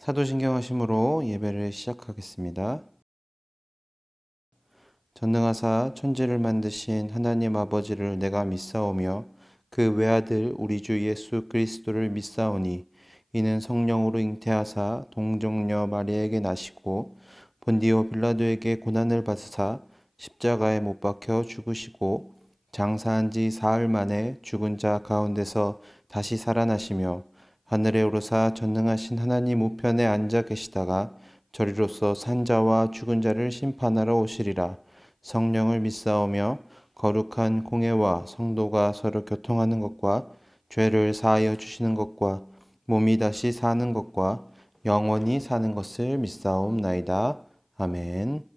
사도신경 하심으로 예배를 시작하겠습니다. 전능하사 천지를 만드신 하나님 아버지를 내가 믿사오며 그 외아들 우리 주 예수 그리스도를 믿사오니 이는 성령으로 잉태하사 동정녀 마리아에게 나시고 본디오 빌라도에게 고난을 받으사 십자가에 못 박혀 죽으시고 장사한 지 사흘 만에 죽은 자 가운데서 다시 살아나시며 하늘에 오르사 전능하신 하나님 우편에 앉아 계시다가 저리로서 산 자와 죽은 자를 심판하러 오시리라. 성령을 믿사오며 거룩한 공예와 성도가 서로 교통하는 것과 죄를 사하여 주시는 것과 몸이 다시 사는 것과 영원히 사는 것을 믿사옵나이다. 아멘.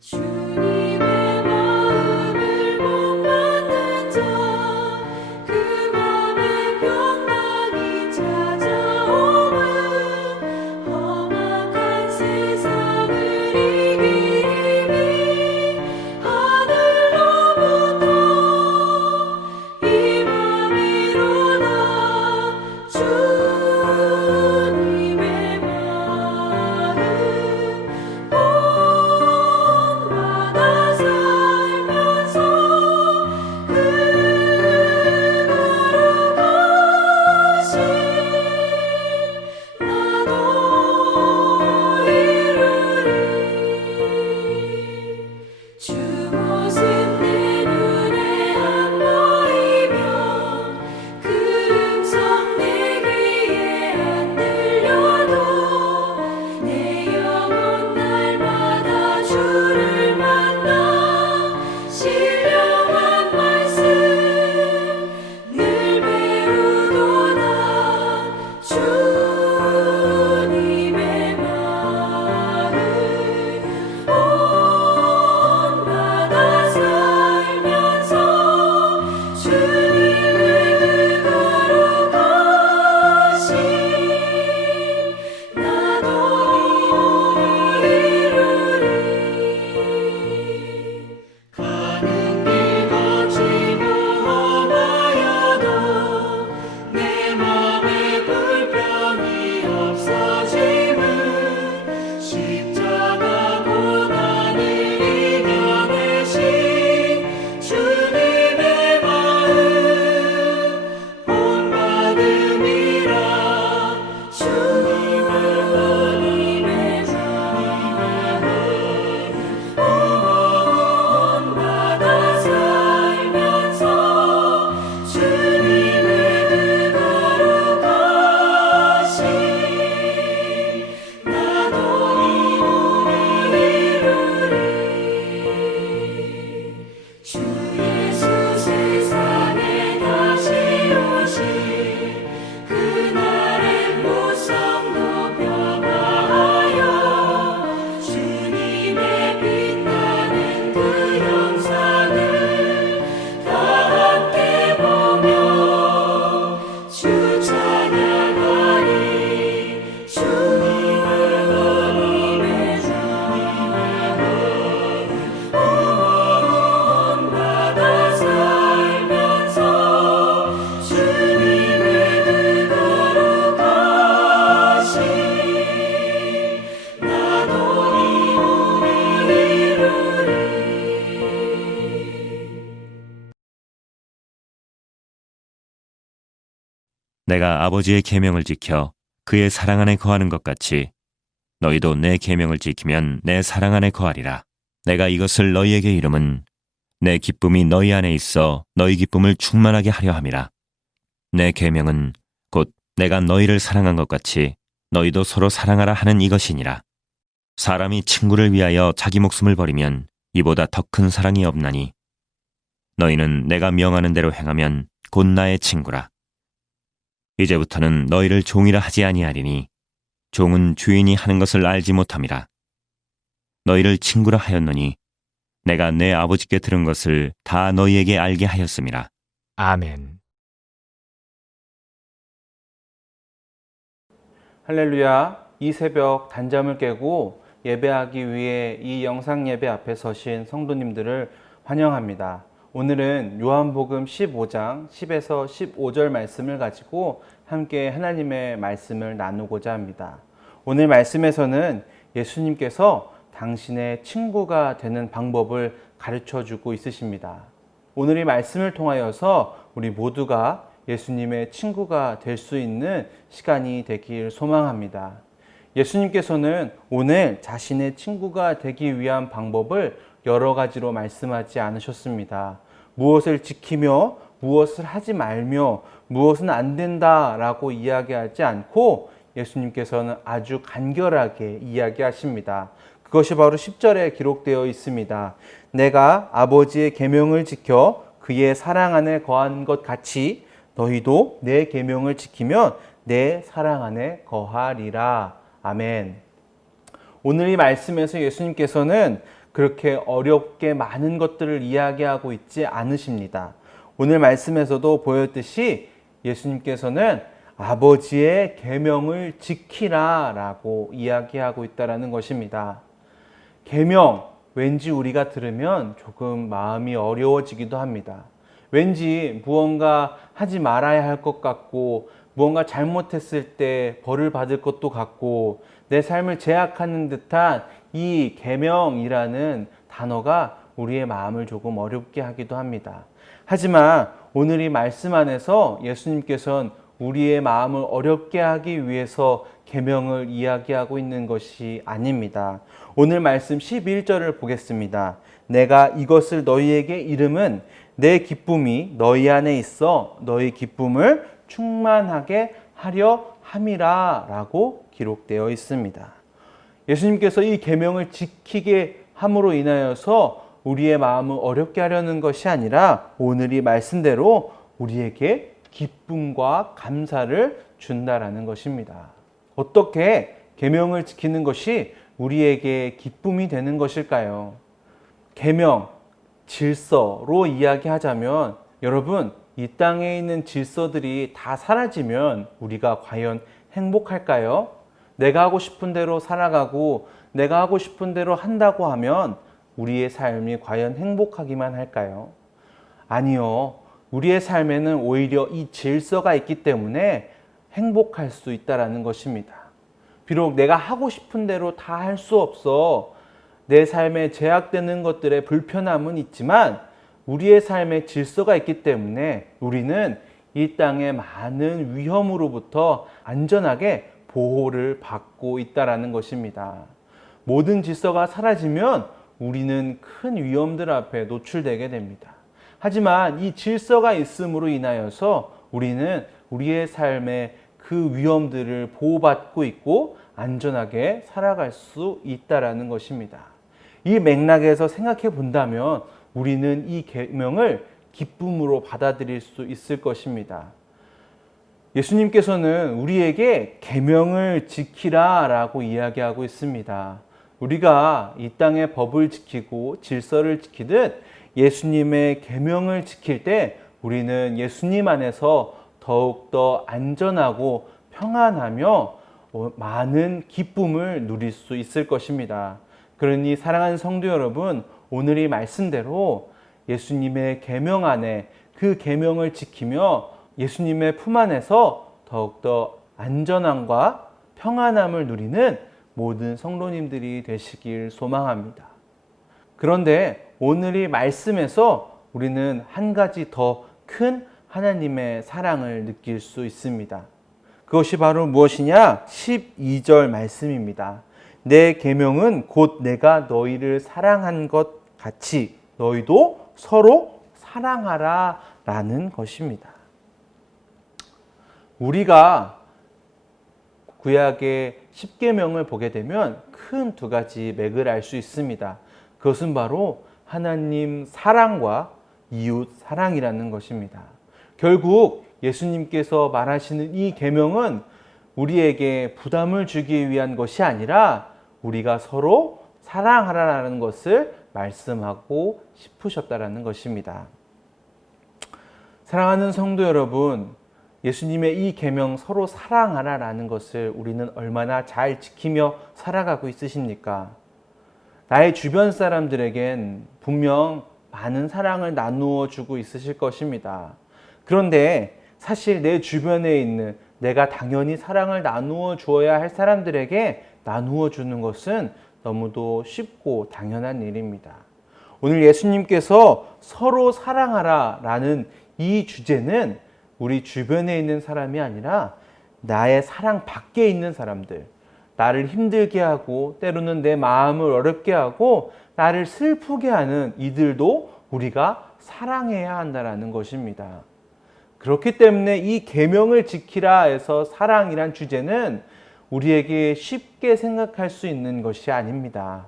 주님의 마음을 못 받는 자, 그 맘에 평강이 찾아오면 험악한 세상을 이기리 하늘로부터 임함이로다. 주님의 마음 본받아 살면서 그거룩하신 나도 이루리. 주 모습 내 눈에 안 보이며 그 음성 내 귀에 안 들려도 내 영혼 날마다 주를 만나 신령한 말씀 늘 배우도다. 주님의 마음 본받아 살면서 주님의 그 거룩하신 나도 이루리. 가는 길 거치고 험하여도 내 맘에 불평이 없어짐은 십자가 고난을 이겨내신 주님의 마음 본받음이라. 주님의 마음 본받아 살면서 주님의 그 거룩하신 나도 이루리. 주 예수 세상에 다시 오실 그날엔 무성도 변화하여 주님의 빛나는 그 영상을 다 함께 보며 주 찬양하리. 주님의 마음 본받아 살면서 주님의 그 거룩하신 나도 이루리. 내가 아버지의 계명을 지켜 그의 사랑 안에 거하는 것 같이 너희도 내 계명을 지키면 내 사랑 안에 거하리라. 내가 이것을 너희에게 이름은 내 기쁨이 너희 안에 있어 너희 기쁨을 충만하게 하려 함이라. 내 계명은 곧 내가 너희를 사랑한 것 같이 너희도 서로 사랑하라 하는 이것이니라. 사람이 친구를 위하여 자기 목숨을 버리면 이보다 더 큰 사랑이 없나니 너희는 내가 명하는 대로 행하면 곧 나의 친구라. 이제부터는 너희를 종이라 하지 아니하리니 종은 주인이 하는 것을 알지 못함이라. 너희를 친구라 하였노니 내가 내 아버지께 들은 것을 다 너희에게 알게 하였음이라. 아멘. 할렐루야. 이 새벽 단잠을 깨고 예배하기 위해 이 영상 예배 앞에 서신 성도님들을 환영합니다. 오늘은 요한복음 15장 10에서 15절 말씀을 가지고 함께 하나님의 말씀을 나누고자 합니다. 오늘 말씀에서는 예수님께서 당신의 친구가 되는 방법을 가르쳐 주고 있으십니다. 오늘 이 말씀을 통하여서 우리 모두가 예수님의 친구가 될 수 있는 시간이 되길 소망합니다. 예수님께서는 오늘 자신의 친구가 되기 위한 방법을 여러 가지로 말씀하지 않으셨습니다. 무엇을 지키며 무엇을 하지 말며 무엇은 안 된다라고 이야기하지 않고 예수님께서는 아주 간결하게 이야기하십니다. 그것이 바로 10절에 기록되어 있습니다. 내가 아버지의 계명을 지켜 그의 사랑 안에 거한 것 같이 너희도 내 계명을 지키면 내 사랑 안에 거하리라. 아멘. 오늘 이 말씀에서 예수님께서는 그렇게 어렵게 많은 것들을 이야기하고 있지 않으십니다. 오늘 말씀에서도 보였듯이 예수님께서는 아버지의 계명을 지키라 라고 이야기하고 있다는 것입니다. 계명, 왠지 우리가 들으면 조금 마음이 어려워지기도 합니다. 왠지 무언가 하지 말아야 할 것 같고 무언가 잘못했을 때 벌을 받을 것도 같고 내 삶을 제약하는 듯한 이 계명이라는 단어가 우리의 마음을 조금 어렵게 하기도 합니다. 하지만 오늘 이 말씀 안에서 예수님께서는 우리의 마음을 어렵게 하기 위해서 계명을 이야기하고 있는 것이 아닙니다. 오늘 말씀 11절을 보겠습니다. 내가 이것을 너희에게 이름은 내 기쁨이 너희 안에 있어 너희 기쁨을 충만하게 하려 함이라 라고 기록되어 있습니다. 예수님께서 이 계명을 지키게 함으로 인하여서 우리의 마음을 어렵게 하려는 것이 아니라 오늘 이 말씀대로 우리에게 기쁨과 감사를 준다라는 것입니다. 어떻게 계명을 지키는 것이 우리에게 기쁨이 되는 것일까요? 계명, 질서로 이야기하자면 여러분, 이 땅에 있는 질서들이 다 사라지면 우리가 과연 행복할까요? 내가 하고 싶은 대로 살아가고 내가 하고 싶은 대로 한다고 하면 우리의 삶이 과연 행복하기만 할까요? 아니요. 우리의 삶에는 오히려 이 질서가 있기 때문에 행복할 수 있다는 것입니다. 비록 내가 하고 싶은 대로 다 할 수 없어 내 삶에 제약되는 것들의 불편함은 있지만 우리의 삶에 질서가 있기 때문에 우리는 이 땅의 많은 위험으로부터 안전하게 보호를 받고 있다는 것입니다. 모든 질서가 사라지면 우리는 큰 위험들 앞에 노출되게 됩니다. 하지만 이 질서가 있음으로 인하여서 우리는 우리의 삶의 그 위험들을 보호받고 있고 안전하게 살아갈 수 있다는 것입니다. 이 맥락에서 생각해 본다면 우리는 이 계명을 기쁨으로 받아들일 수 있을 것입니다. 예수님께서는 우리에게 계명을 지키라 라고 이야기하고 있습니다. 우리가 이 땅의 법을 지키고 질서를 지키듯 예수님의 계명을 지킬 때 우리는 예수님 안에서 더욱더 안전하고 평안하며 많은 기쁨을 누릴 수 있을 것입니다. 그러니 사랑하는 성도 여러분, 오늘 이 말씀대로 예수님의 계명 안에 그 계명을 지키며 예수님의 품 안에서 더욱더 안전함과 평안함을 누리는 모든 성도님들이 되시길 소망합니다. 그런데 오늘 이 말씀에서 우리는 한 가지 더 큰 하나님의 사랑을 느낄 수 있습니다. 그것이 바로 무엇이냐? 12절 말씀입니다. 내 계명은 곧 내가 너희를 사랑한 것 같이 너희도 서로 사랑하라 라는 것입니다. 우리가 구약의 10계명을 보게 되면 큰 두 가지 맥을 알 수 있습니다. 그것은 바로 하나님 사랑과 이웃 사랑이라는 것입니다. 결국 예수님께서 말하시는 이 계명은 우리에게 부담을 주기 위한 것이 아니라 우리가 서로 사랑하라는 것을 말씀하고 싶으셨다라는 것입니다. 사랑하는 성도 여러분, 예수님의 이 계명 서로 사랑하라라는 것을 우리는 얼마나 잘 지키며 살아가고 있으십니까? 나의 주변 사람들에겐 분명 많은 사랑을 나누어 주고 있으실 것입니다. 그런데 사실 내 주변에 있는 내가 당연히 사랑을 나누어 주어야 할 사람들에게 나누어 주는 것은 너무도 쉽고 당연한 일입니다. 오늘 예수님께서 서로 사랑하라 라는 이 주제는 우리 주변에 있는 사람이 아니라 나의 사랑 밖에 있는 사람들, 나를 힘들게 하고 때로는 내 마음을 어렵게 하고 나를 슬프게 하는 이들도 우리가 사랑해야 한다는 것입니다. 그렇기 때문에 이 계명을 지키라 해서 사랑이란 주제는 우리에게 쉽게 생각할 수 있는 것이 아닙니다.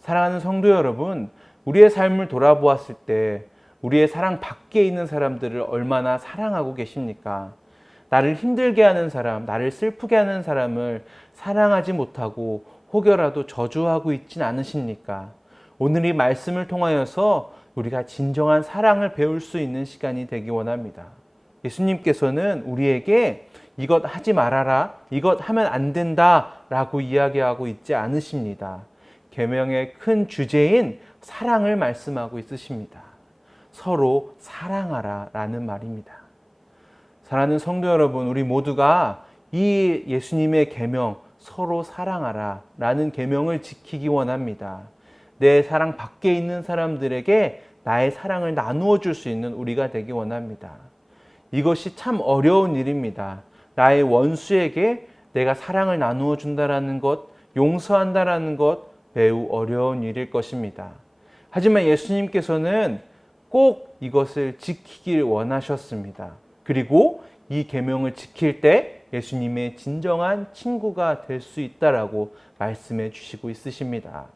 사랑하는 성도 여러분, 우리의 삶을 돌아보았을 때 우리의 사랑 밖에 있는 사람들을 얼마나 사랑하고 계십니까? 나를 힘들게 하는 사람, 나를 슬프게 하는 사람을 사랑하지 못하고 혹여라도 저주하고 있진 않으십니까? 오늘 이 말씀을 통하여서 우리가 진정한 사랑을 배울 수 있는 시간이 되기 원합니다. 예수님께서는 우리에게 이것 하지 말아라, 이것 하면 안 된다 라고 이야기하고 있지 않으십니다. 계명의 큰 주제인 사랑을 말씀하고 있으십니다. 서로 사랑하라 라는 말입니다. 사랑하는 성도 여러분, 우리 모두가 이 예수님의 계명 서로 사랑하라 라는 계명을 지키기 원합니다. 내 사랑 밖에 있는 사람들에게 나의 사랑을 나누어 줄 수 있는 우리가 되기 원합니다. 이것이 참 어려운 일입니다. 나의 원수에게 내가 사랑을 나누어 준다라는 것, 용서한다라는 것 매우 어려운 일일 것입니다. 하지만 예수님께서는 꼭 이것을 지키길 원하셨습니다. 그리고 이 계명을 지킬 때 예수님의 진정한 친구가 될 수 있다라고 말씀해 주시고 있으십니다.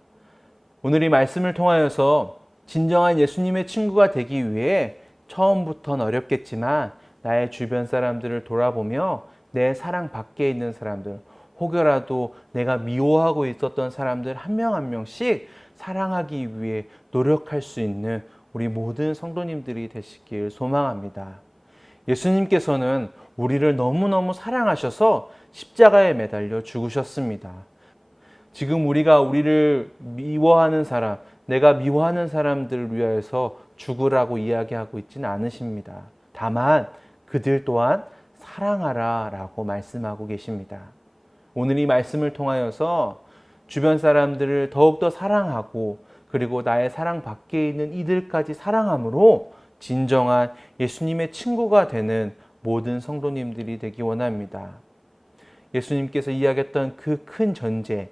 오늘 이 말씀을 통하여서 진정한 예수님의 친구가 되기 위해 처음부터는 어렵겠지만 나의 주변 사람들을 돌아보며 내 사랑 밖에 있는 사람들, 혹여라도 내가 미워하고 있었던 사람들 한 명 한 명씩 사랑하기 위해 노력할 수 있는 우리 모든 성도님들이 되시길 소망합니다. 예수님께서는 우리를 너무너무 사랑하셔서 십자가에 매달려 죽으셨습니다. 지금 우리를 미워하는 사람, 내가 미워하는 사람들을 위하여서 죽으라고 이야기하고 있지는 않으십니다. 다만 그들 또한 사랑하라 라고 말씀하고 계십니다. 오늘 이 말씀을 통하여서 주변 사람들을 더욱더 사랑하고 그리고 나의 사랑 밖에 있는 이들까지 사랑함으로 진정한 예수님의 친구가 되는 모든 성도님들이 되기 원합니다. 예수님께서 이야기했던 그 큰 전제,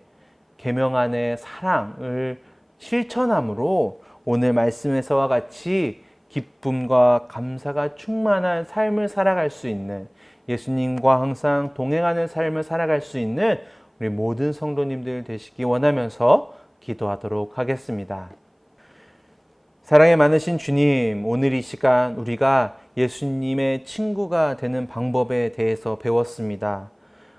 계명 안의 사랑을 실천함으로 오늘 말씀에서와 같이 기쁨과 감사가 충만한 삶을 살아갈 수 있는, 예수님과 항상 동행하는 삶을 살아갈 수 있는 우리 모든 성도님들 되시기 원하면서 기도하도록 하겠습니다. 사랑이 많으신 주님, 오늘 이 시간 우리가 예수님의 친구가 되는 방법에 대해서 배웠습니다.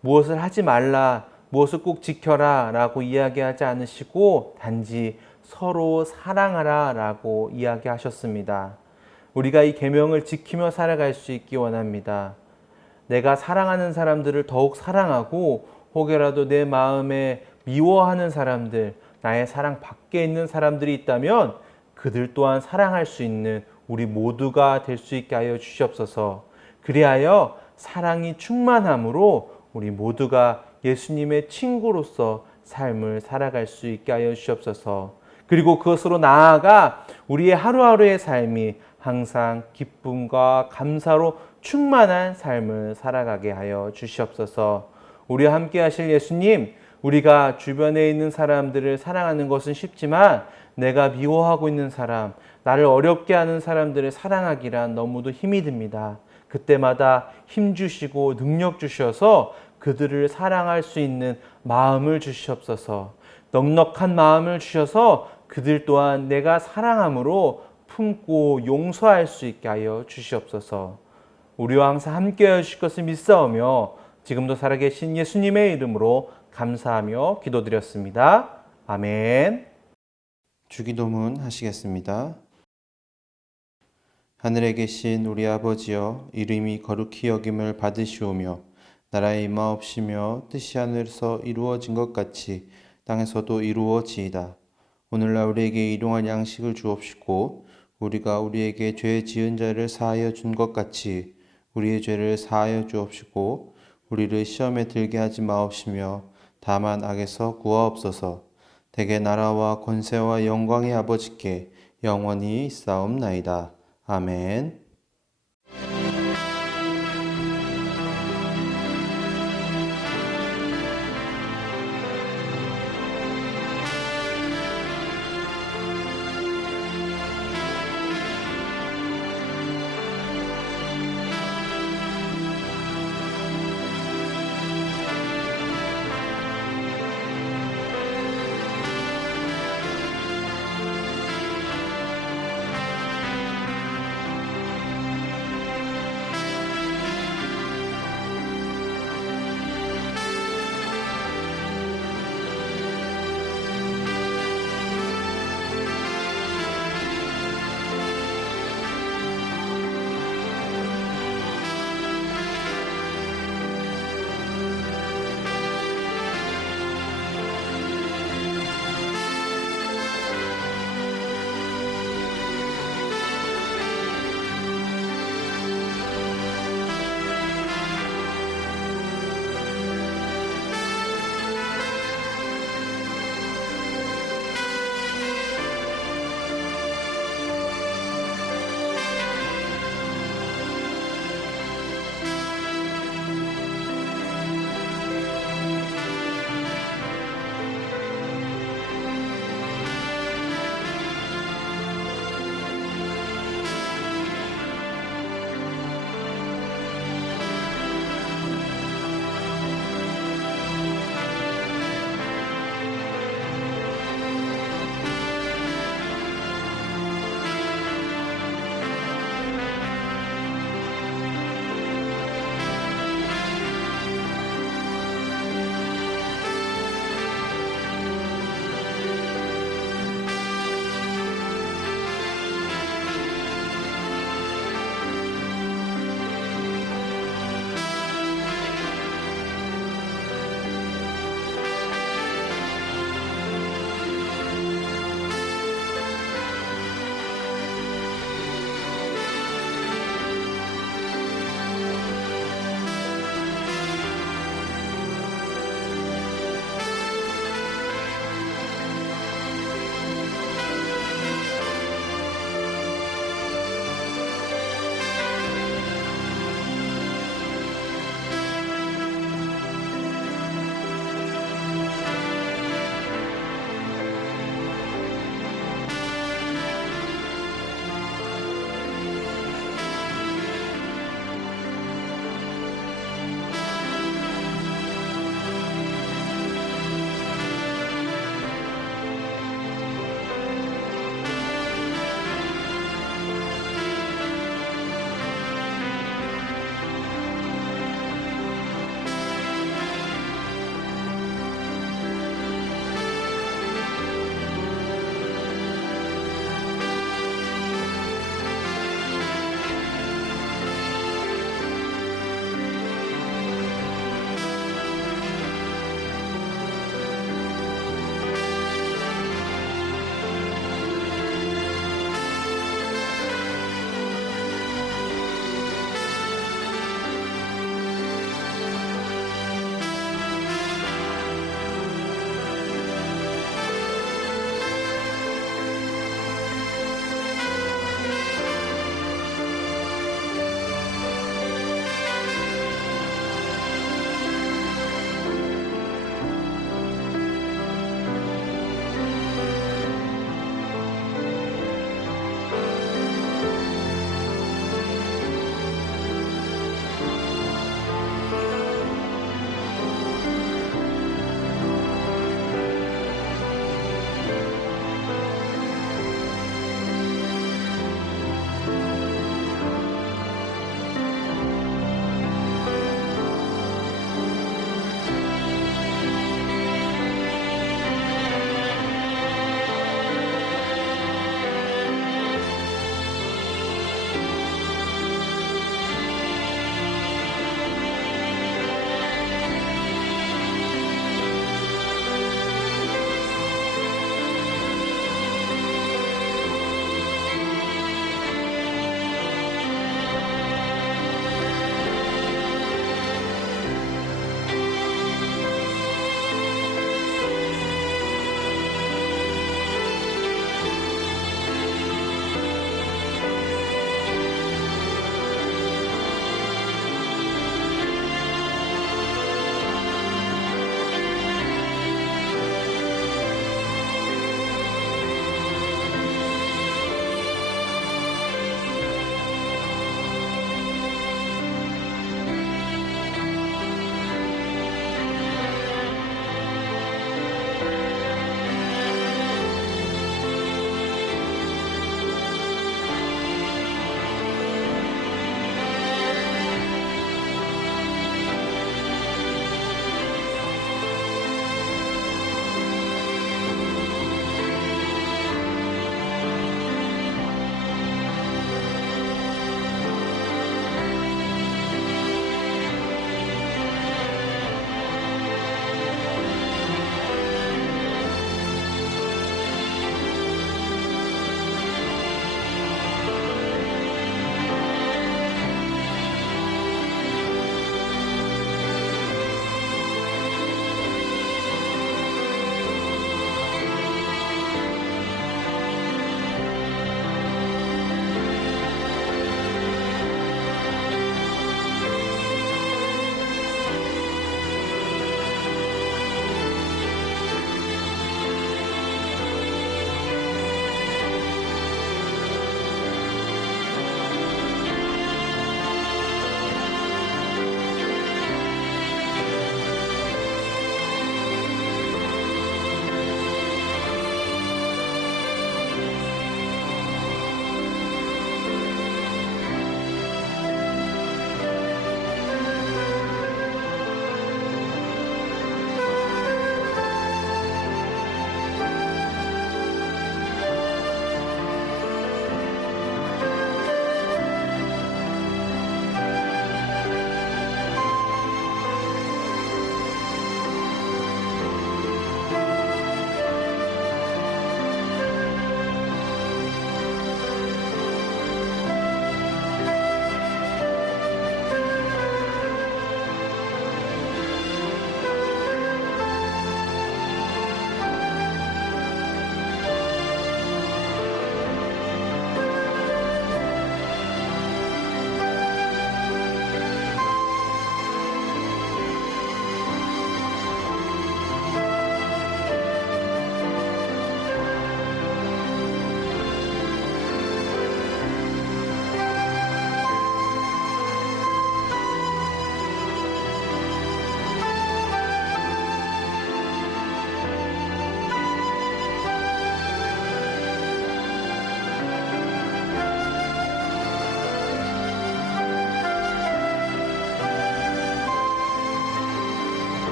무엇을 하지 말라, 무엇을 꼭 지켜라 라고 이야기하지 않으시고 단지 서로 사랑하라 라고 이야기하셨습니다. 우리가 이 계명을 지키며 살아갈 수 있기 원합니다. 내가 사랑하는 사람들을 더욱 사랑하고 혹여라도 내 마음에 미워하는 사람들, 나의 사랑 밖에 있는 사람들이 있다면 그들 또한 사랑할 수 있는 우리 모두가 될 수 있게 하여 주시옵소서. 그리하여 사랑이 충만함으로 우리 모두가 예수님의 친구로서 삶을 살아갈 수 있게 하여 주시옵소서. 그리고 그것으로 나아가 우리의 하루하루의 삶이 항상 기쁨과 감사로 충만한 삶을 살아가게 하여 주시옵소서. 우리와 함께 하실 예수님, 우리가 주변에 있는 사람들을 사랑하는 것은 쉽지만 내가 미워하고 있는 사람, 나를 어렵게 하는 사람들을 사랑하기란 너무도 힘이 듭니다. 그때마다 힘 주시고 능력 주셔서 그들을 사랑할 수 있는 마음을 주시옵소서. 넉넉한 마음을 주셔서 그들 또한 내가 사랑함으로 품고 용서할 수 있게 하여 주시옵소서. 우리와 항상 함께하여 주실 것을 믿사오며 지금도 살아계신 예수님의 이름으로 감사하며 기도드렸습니다. 아멘. 주기도문 하시겠습니다. 하늘에 계신 우리 아버지여, 이름이 거룩히 여김을 받으시오며 나라의 임하옵시며 뜻이 하늘에서 이루어진 것 같이 땅에서도 이루어지이다. 오늘날 우리에게 일용할 양식을 주옵시고 우리가 우리에게 죄 지은 자를 사하여 준 것 같이 우리의 죄를 사하여 주옵시고 우리를 시험에 들게 하지 마옵시며 다만 악에서 구하옵소서. 대개 나라와 권세와 영광의 아버지께 영원히 있사옵나이다. 아멘.